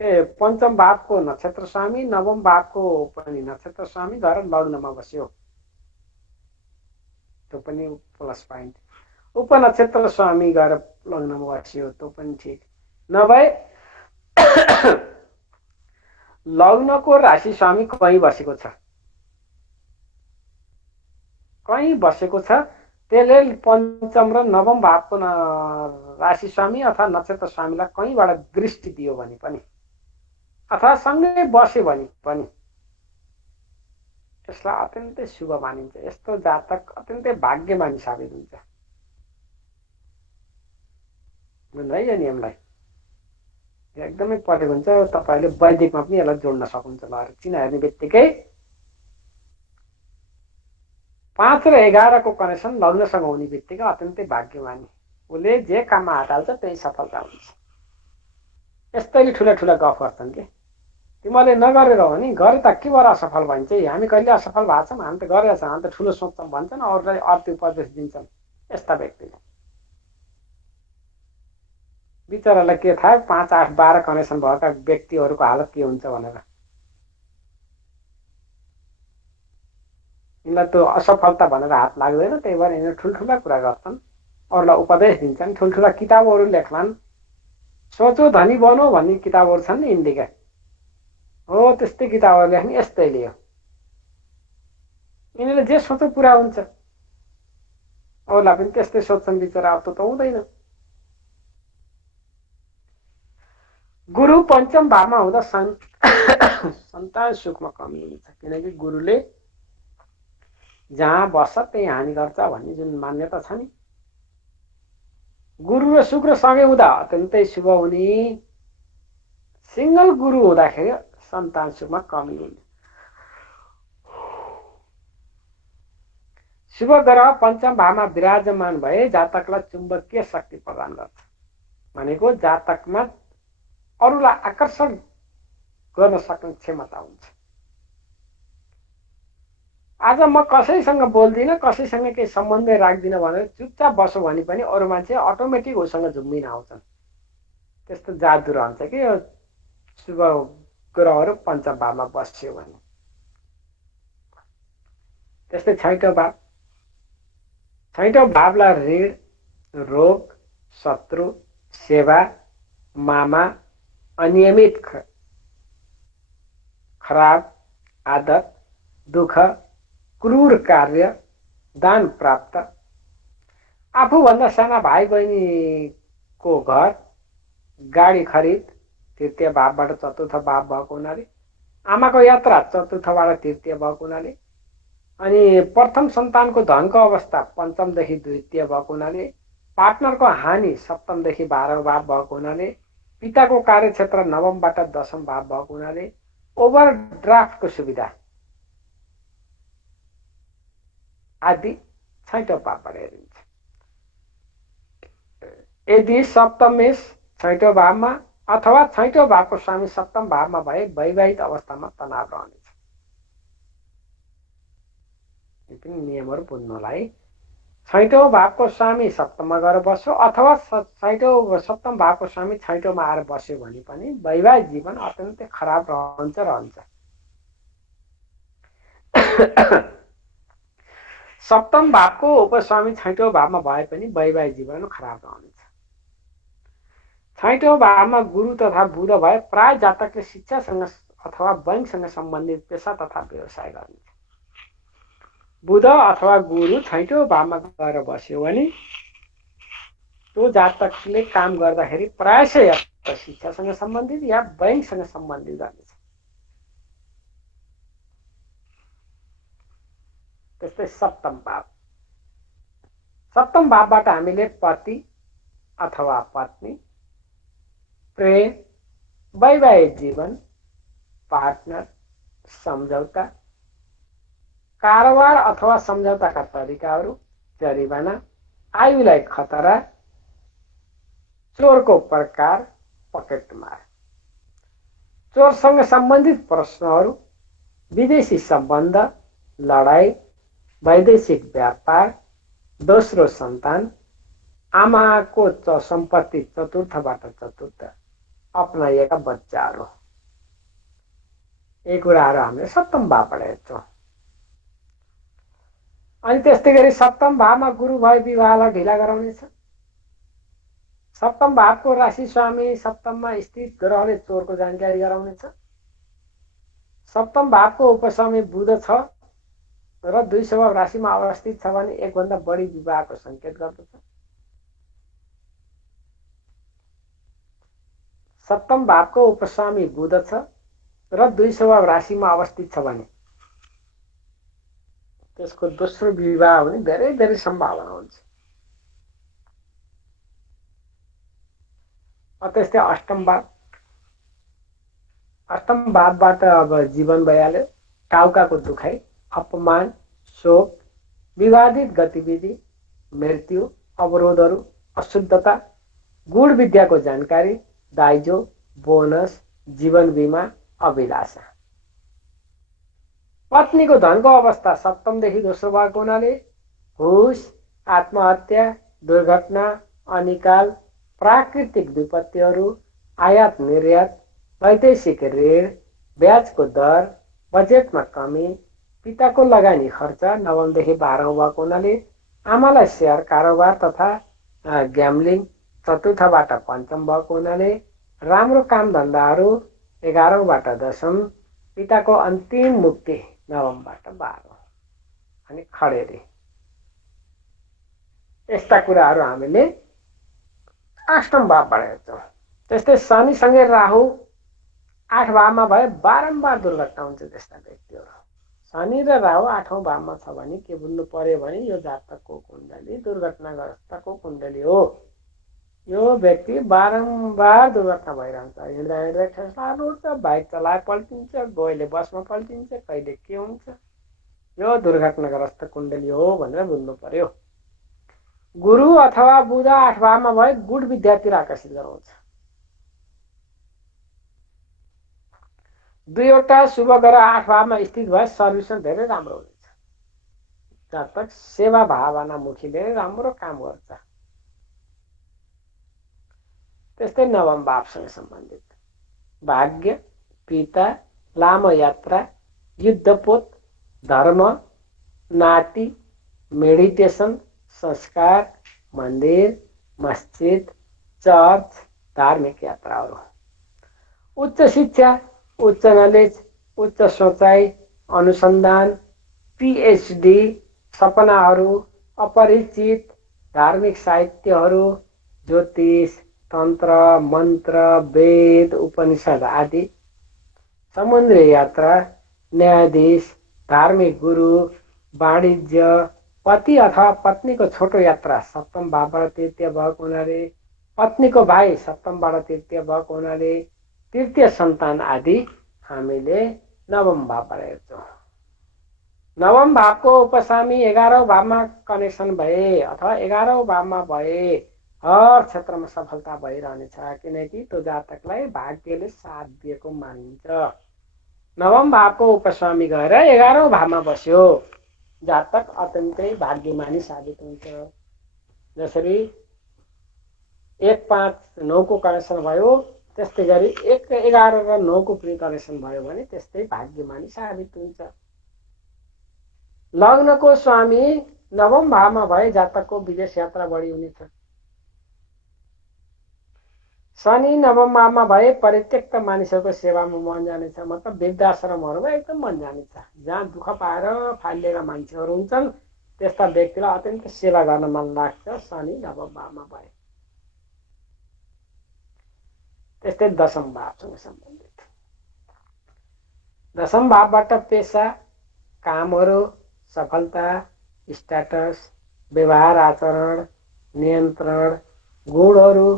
पञ्चम भावको नक्षत्र स्वामी नवम भावको पनि नक्षत्र स्वामी गएर लग्नमा बस्यो, त्यो पनि प्लस पोइन्ट। उपनक्षत्र स्वामी गएर लग्नमा बस्यो त्यो पनि ठिक। नभए लग्नको राशि स्वामी कहीँ बसेको छ, कहीँ बसेको छ, त्यसले पञ्चम र नवम भावको राशि स्वामी अथवा नक्षत्र स्वामीलाई कहीँबाट दृष्टि दियो भने पनि अथवा सँगै बस्यो भने पनि यसलाई अत्यन्तै शुभ मानिन्छ। यस्तो जातक अत्यन्तै भाग्यमानी साबित हुन्छ। बुझ्नु यो नियमलाई एकदमै परेको हुन्छ। तपाईहरूले वैदिकमा पनि यसलाई जोड्न सक्नुहुन्छ। ल चिन्ह हेर्ने बित्तिकै 5 र 11 को कनेक्सन लग्नसँग हुने बित्तिकै अत्यन्तै भाग्यमानी, उसले जे काममा हात हाल्छ त्यही सफलता हुन्छ। यस्तै ठुला ठुला गफ गर्छन् कि तिमीले नगरेर हो नि, गरे त के भएर असफल भन्छ, हामी कहिले असफल भएको छौँ, हामी त गरेर छौँ, हामी त ठुलो सोच्छौँ भन्छन्, अरूलाई अर्थी उपदेश दिन्छन्। यस्ता व्यक्तिले बिचरालाई के थाहा 5, 8, 12 कनेक्सन भएका व्यक्तिहरूको हालत के हुन्छ भनेर। यिनलाई त्यो असफलता भनेर हात लाग्दैन, त्यही भएर यिनीहरू ठुल्ठुला कुरा गर्छन्, अरूलाई उपदेश दिन्छन्, ठुल्ठुला किताबहरू लेख्लान्। सोचो धनी बनो भन्ने किताबहरू छन् नि यिनलेका, हो त्यस्तै किताबहरू लेख्ने यस्तैले हो। यिनीहरूले जे सोचो पुरा हुन्छ, अरूलाई पनि त्यस्तै सोच्छन् बिचरा, अब त हुँदैन। गुरु पञ्चम भावमा हुँदा सन्तान सुखमा कमी हुन्छ, किनकि गुरुले जहाँ बस्छ त्यही हानि गर्छ भन्ने जुन मान्यता छ नि, गुरु र शुक्र सँगै हुँदा अत्यन्तै शुभ हुने, सिंगल गुरु हुँदाखेरि सन्तान सुखमा कमी हुने। शुभ ग्रह पञ्चम भावमा विराजमान भए जातकलाई चुम्बकीय शक्ति प्रदान गर्छ, भनेको जातकमा अरूलाई आकर्षण गर्न सक्ने क्षमता हुन्छ। आज म कसैसँग बोल्दिनँ, कसैसँग केही सम्बन्ध राख्दिनँ भनेर चुपचाप बसो भने पनि अरू मान्छे अटोमेटिक उसँग झुम्बिन आउँछन्। त्यस्तो जादु रहन्छ कि यो शुभ ग्रहहरू पञ्चम भावमा बस्यो भने। त्यस्तै छैटौँ भाव, छैटौँ भावलाई ऋण, रोग, शत्रु, सेवा, मामा, अनियमित खराब आदत, दुःख, क्रूर कार्य, दान प्राप्त, आफूभन्दा साना भाइ बहिनीको घर, गाडी खरिद तृतीय भावबाट चतुर्थ भाव भएको हुनाले, आमाको यात्रा चतुर्थबाट तृतीय भएको हुनाले, अनि प्रथम सन्तानको धनको अवस्था पञ्चमदेखि द्वितीय भएको हुनाले, पार्टनरको हानि सप्तमदेखि 12औं भाव भएको हुनाले, पिताको कार्यक्षेत्र नवमबाट 10औं भाव भएको हुनाले ओभरड्राफ्टको सुविधा आदि छैटौँ भावबाट हेरिन्छ। यदि सप्तमेश छैटौँ भावमा अथवा छैटौँ भावको स्वामी सप्तम भावमा भए वैवाहिक अवस्थामा तनाव रहनेछ। यो पनि नियमहरू बुझ्नलाई छैटौँ भावको स्वामी सप्तममा गएर बस्यो अथवा सप्तम भावको स्वामी छैटौँमा आएर बस्यो भने पनि वैवाहिक जीवन अत्यन्तै खराब रहन्छ। सप्तम भावको उपस्वामी छैटौँ भावमा भए पनि वैवाहिक जीवन खराब रहनेछ। छैटौँ भावमा गुरु तथा बुध भए प्राय जातकले शिक्षासँग अथवा बैंकसँग सम्बन्धित पेशा तथा व्यवसाय गर्नेछ। बुध अथवा गुरु छैटौँ भावमा गएर बस्यो भने त्यो जातकले काम गर्दाखेरि प्रायशः या शिक्षासँग सम्बन्धित या बैंकसँग सम्बन्धित गर्नेछ। त्यस्तै सप्तम भाव, सप्तम भावबाट हामीले पति अथवा पत्नी, प्रेम, वैवाहिक जीवन, पार्टनर, सम्झौता, कारोबार अथवा सम्झौताका तरिकाहरू, जरिवाना, आयुलाई खतरा, चोरको प्रकार, पकेटमार, चोरसँग सम्बन्धित प्रश्नहरू, विदेशी सम्बन्ध, लडाई, वैदेशिक व्यापार, दोस्रो सन्तान, आमाको सम्पत्ति चतुर्थबाट चतुर्थ, अपनाइएका बच्चाहरू, यी कुराहरू हामीले सप्तम भावबाट हेर्छौँ। अनि त्यस्तै गरी सप्तम भावमा गुरु भए विवाहलाई ढिला गराउनेछ। सप्तम भावको राशि स्वामी सप्तममा स्थित ग्रहले चोरको जानकारी गराउनेछ। सप्तम भावको उपस्वामी बुध छ र 2 स्वभाव राशिमा अवस्थित छ भने एकभन्दा बढी विवाहको संकेत गर्दछ। सप्तम भावको उपस्वामी बुध छ र 2 स्वभाव राशिमा अवस्थित छ भने त्यसको दोस्रो विवाह हुने धेरै धेरै सम्भावना हुन्छ। त्यस्तै अष्टम भाव, अष्टम भावबाट अब जीवन भइहाल्यो, टाउकाको दुखाइ, अपमान, शोक, विवादित गतिविधि, मृत्यु, अवरोधहरू, अशुद्धता, गुण विद्याको जानकारी, दाइजो, बोनस, जीवन बीमा, अभिलाषा। पत्नीको धनको अवस्था सप्तमदेखि दोस्रो भावको हुनाले हुस, आत्महत्या, दुर्घटना, अनिकाल, प्राकृतिक विपत्तिहरू, आयात निर्यात, वैदेशिक ऋण, ब्याजको दर, बजेटमा कमी, पिताको लगानी खर्च नवमदेखि 12औं भावको हुनाले आमालाई शेयर कारोबार तथा ग्याम्लिङ, चतुर्थबाट पञ्चम भावको हुनाले राम्रो काम धन्दाहरू, 11औंबाट 10औं, पिताको अन्तिम मुक्ति नवमबाट 12औं, अनि खडेरी। यस्ता कुराहरू हामीले अष्टम भावबाट हेर्छौँ। त्यस्तै शनिसँगै राहु 8 भावमा भए बारम्बार दुर्घटना हुन्छ त्यस्ता व्यक्तिहरू। शनि र राहु 8औं भावमा छ भने के बुझ्नु पर्यो भने यो जातकको कुण्डली दुर्घटनाग्रस्तको कुण्डली हो। यो व्यक्ति बारम्बार दुर्घटना भइरहन्छ, हिँड्दा हिँड्दै ठेसला उठ्छ, बाइक चलाए पल्टिन्छ, गएले बसमा पल्टिन्छ, कहिले के हुन्छ, यो दुर्घटनाग्रस्त कुण्डली हो भनेर बुझ्नु पर्यो। गुरु अथवा बुध 8 भावमा भए गुण विद्यातिर आकर्षित गराउँछ। 2वटा शुभ ग्रह 8 भावमा स्थित भए सर्भिसमा धेरै राम्रो हुनेछ। जातक सेवा भावनामुखीले राम्रो काम गर्छ। त्यस्तै नवम भावसँग सम्बन्धित भाग्य, पिता, लामो यात्रा, युद्धपोत, धर्म, नाति, मेडिटेसन, संस्कार, मन्दिर, मस्जिद, चर्च, धार्मिक यात्राहरू, उच्च शिक्षा, उच्च नलेज, उच्च सोचाइ, अनुसन्धान, पीएचडी, सपनाहरू, अपरिचित, धार्मिक साहित्यहरू, ज्योतिष, तन्त्र, मन्त्र, वेद, उपनिषद आदि, समुद्री यात्रा, न्यायाधीश, धार्मिक गुरु, वाणिज्य, पति अथवा पत्नीको छोटो यात्रा सप्तम भावबाट तृतीय भएको हुनाले, पत्नीको भाइ सप्तमबाट तृतीय भएको हुनाले, तृतीय सन्तान आदि हामीले नवम भावबाट हेर्छौँ। नवम भावको उपस्वामी 11औं भावमा कनेक्सन भए अथवा 11औं भावमा भए हर क्षेत्रमा सफलता भइरहनेछ, किनकि त्यो जातकलाई भाग्यले साथ दिएको मानिन्छ। नवम भावको उपस्वामी गएर 11औं भावमा बस्यो, जातक अत्यन्तै भाग्यमानी साबित हुन्छ। जसरी 1, 5, 9 को कनेक्सन भयो, त्यस्तै गरी 1, 11 र 9 को प्री कनेक्सन भयो भने त्यस्तै भाग्यमानी साबित हुन्छ। लग्नको स्वामी नवम भावमा भए जातकको विदेश यात्रा बढी हुनेछ। शनि नवम भावमा भए परित्यक्त मानिसहरूको सेवामा मन जानेछ, मतलब वृद्धाश्रमहरूमा एकदम मन जानेछ। जहाँ दुःख पाएर फालिएका मान्छेहरू हुन्छन् त्यस्ता व्यक्तिलाई अत्यन्त सेवा गर्न मन लाग्छ शनि नवम भावमा भए। त्यस्तै दशम भावसँग सम्बन्धित, दशम भावबाट पेसा, कामहरू, सफलता, स्ट्याटस, व्यवहार आचरण, नियन्त्रण, गुणहरू,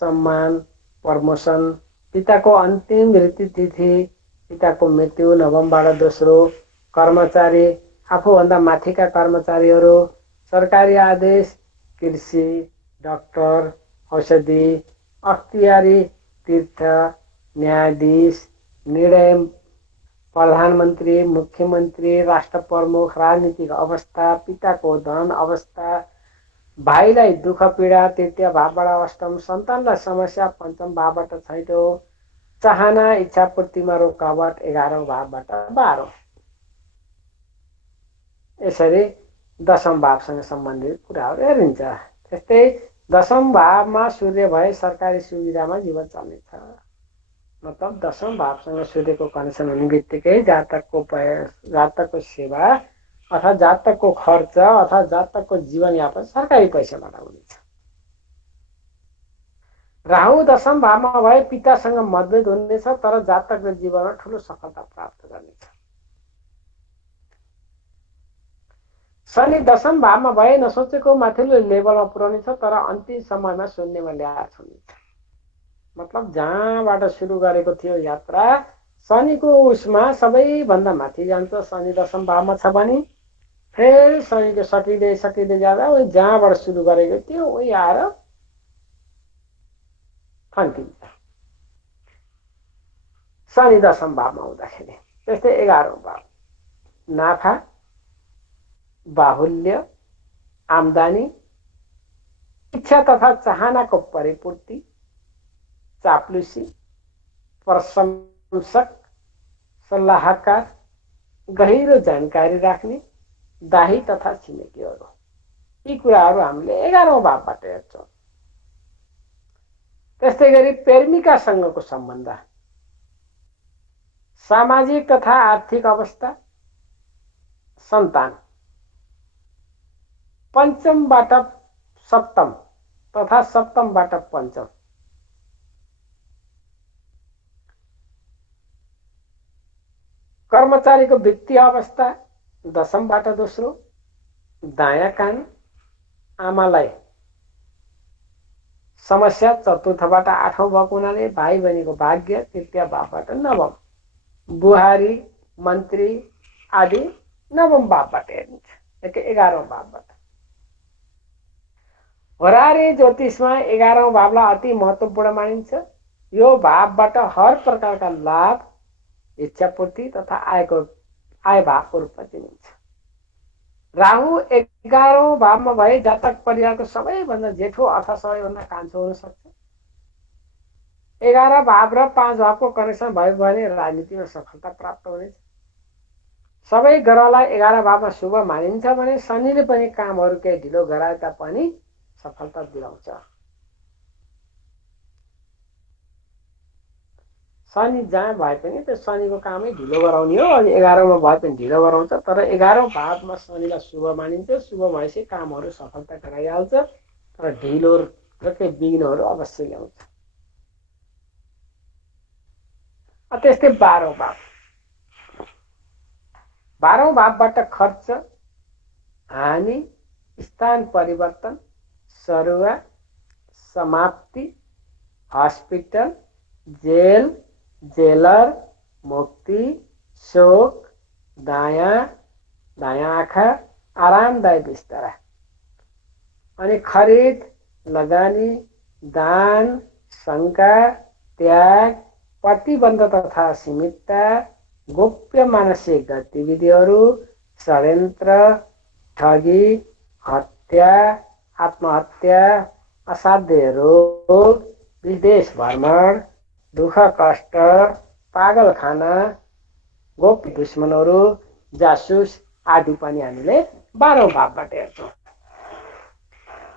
सम्मान, प्रमोसन, पिताको अन्तिम मृत्यु तिथि, पिताको मृत्यु नवमबाट दोस्रो, कर्मचारी, आफूभन्दा माथिका कर्मचारीहरू, सरकारी आदेश, कृषि, डाक्टर, औषधि, अख्तियारी, तीर्थ, न्यायाधीश, निर्णय, प्रधानमन्त्री, मुख्यमन्त्री, राष्ट्र प्रमुख, राजनीतिक अवस्था, पिताको धन अवस्था, भाइलाई दुःख पीडा तृतीय भावबाट अष्टम, सन्तानलाई समस्या पञ्चम भावबाट छैटौं, चाहना इच्छा पूर्तिमा रोकावट 11औं भावबाट 12औं। यसरी दशम भावसँग सम्बन्धित कुराहरू हेरिन्छ। त्यस्तै दशम भावमा सूर्य भए सरकारी सुविधामा जीवन चल्नेछ। मतलब दशम भावसँग सूर्यको कनेक्सन हुने बित्तिकै जातकको सेवा अथवा जातकको खर्च अथवा जातकको जीवनयापन सरकारी पैसाबाट हुनेछ। राहु दशम भावमा भए पितासँग मतभेद हुनेछ, तर जातकले जीवनमा ठूलो सफलता प्राप्त गर्नेछ। शनि दशम भावमा भए नसोचेको माथिल्लो लेभलमा पुर्याउनेछ, तर अन्तिम समयमा शून्यमा ल्याएर छोड्नेछ। मतलब जहाँबाट सुरु गरेको थियो यात्रा शनिको उसमा सबैभन्दा माथि जान्छ। शनि दशम भावमा छ भने फेरि शनिको सकिँदै जाँदा जहाँबाट सुरु गरेको थियो उही आएर थन्किन्छ शनि दशम भावमा हुँदाखेरि। त्यस्तै 11औं भाव नाफा, बाहुल्य, आम्दानी, इच्छा तथा चाहनाको परिपूर्ति, चाप्लुसी, प्रशंसक, सल्लाहकार, गहिरो जानकारी राख्ने, दाही तथा छिमेकीहरू, यी कुराहरू हामीले 11औं भावबाट हेर्छौँ। त्यस्तै गरी प्रेमिकासँगको सम्बन्ध, सामाजिक तथा आर्थिक अवस्था, सन्तान, पञ्चमबाट सप्तम तथा सप्तमबाट पञ्चम, कर्मचारीको वित्तीय अवस्था दशमबाट दोस्रो, दायाँ कान, आमालाई समस्या चतुर्थबाट आठौं भएको हुनाले भाइ बहिनीको भाग्य तृतीय भावबाट नवम, बुहारी, मन्त्री आदि नवम भावबाट हेर्नुहुन्छ। 11औं भावबाट होरारी ज्योतिषमा 11औं भावलाई अति महत्त्वपूर्ण मानिन्छ। यो भावबाट हर प्रकारका लाभ, इच्छापूर्ति तथा आय भावको रूपमा चिनिन्छ। राहु 11औं भावमा भए जातक परिवारको सबैभन्दा जेठो अथवा सबैभन्दा कान्छो हुन सक्छ। 11 भाव र 5 भावको कनेक्सन भयो भने राजनीतिमा सफलता प्राप्त हुनेछ। सबै ग्रहलाई 11 भावमा शुभ मानिन्छ भने शनिले पनि कामहरू केही ढिलो गराए तापनि सफलता दिलाउँछ। शनि जहाँ भए पनि त्यो शनिको कामै ढिलो गराउने हो। अनि 11औं भए पनि ढिलो गराउँछ, तर 11औं भावमा शनिलाई शुभ मानिन्छ। शुभ भएपछि कामहरू सफलता गराइहाल्छ, तर ढिलो र केही विघ्नहरू अवश्य ल्याउँछ। त्यस्तै 12औं भाव, 12औं भावबाट खर्च, हानि, स्थान परिवर्तन, सरुवा, समाप्ति, हस्पिटल, जेल, जेलर, मुक्ति, शोक, दायाँ आँखा, आरामदायी बिस्तारा, अनि खरिद, लगानी, दान, शंका, त्याग, प्रतिबन्ध तथा सीमितता, गोप्य मानसिक गतिविधिहरू, षड्यन्त्र, ठगी, हत्या, आत्महत्या, असाध्य रोग, विदेश भ्रमण, दुःख कष्ट, पागल खाना, गोप्य दुश्मनहरू, जासुस आदि पनि हामीले 12औं भावबाट हेर्छौँ।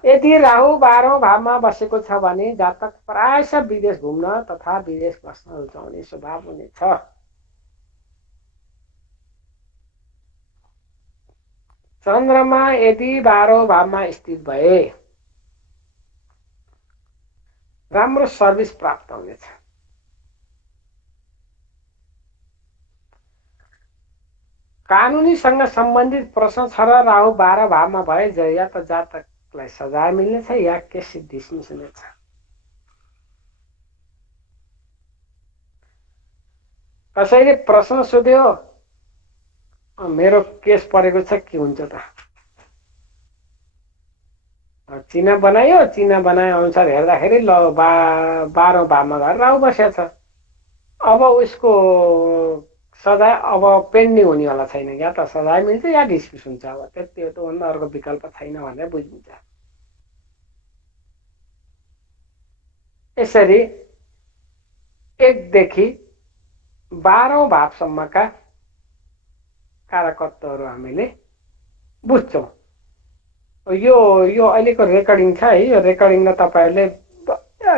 यदि राहु 12औं भावमा बसेको छ भने जातक प्रायः विदेश घुम्न तथा विदेश बस्न रुचाउने स्वभाव हुनेछ। चन्द्रमा यदि 12औं भावमा स्थित भए राम्रो सर्भिस प्राप्त हुनेछ। कानुनीसँग सम्बन्धित प्रश्न छ र राहु 12 भावमा भए या त जातकलाई सजाय मिल्नेछ या के सिद्धि मिल्नेछ। कसैले प्रश्न सोध्यो मेरो केस परेको छ के हुन्छ त? चिना बनायो, चिना बनाए अनुसार हेर्दाखेरि ल 12 भावमा गएर राहु बसेको छ। अब उसको सजाय अब पेन्डिङ हुनेवाला छैन, या त सजाय मिल्छ या डिस्मिस हुन्छ। अब त्यति हो, त्योभन्दा अर्को विकल्प छैन भनेर बुझिन्छ। यसरी 1 देखि 12औं भावसम्मका कारकत्वहरू हामीले बुझ्छौँ। यो अहिलेको रेकर्डिङ छ है, यो रेकर्डिङलाई तपाईँहरूले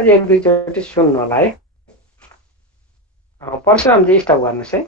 1-2 चोटि सुन्नु होला है। परशुरामजी स्टप गर्नुहोस् है।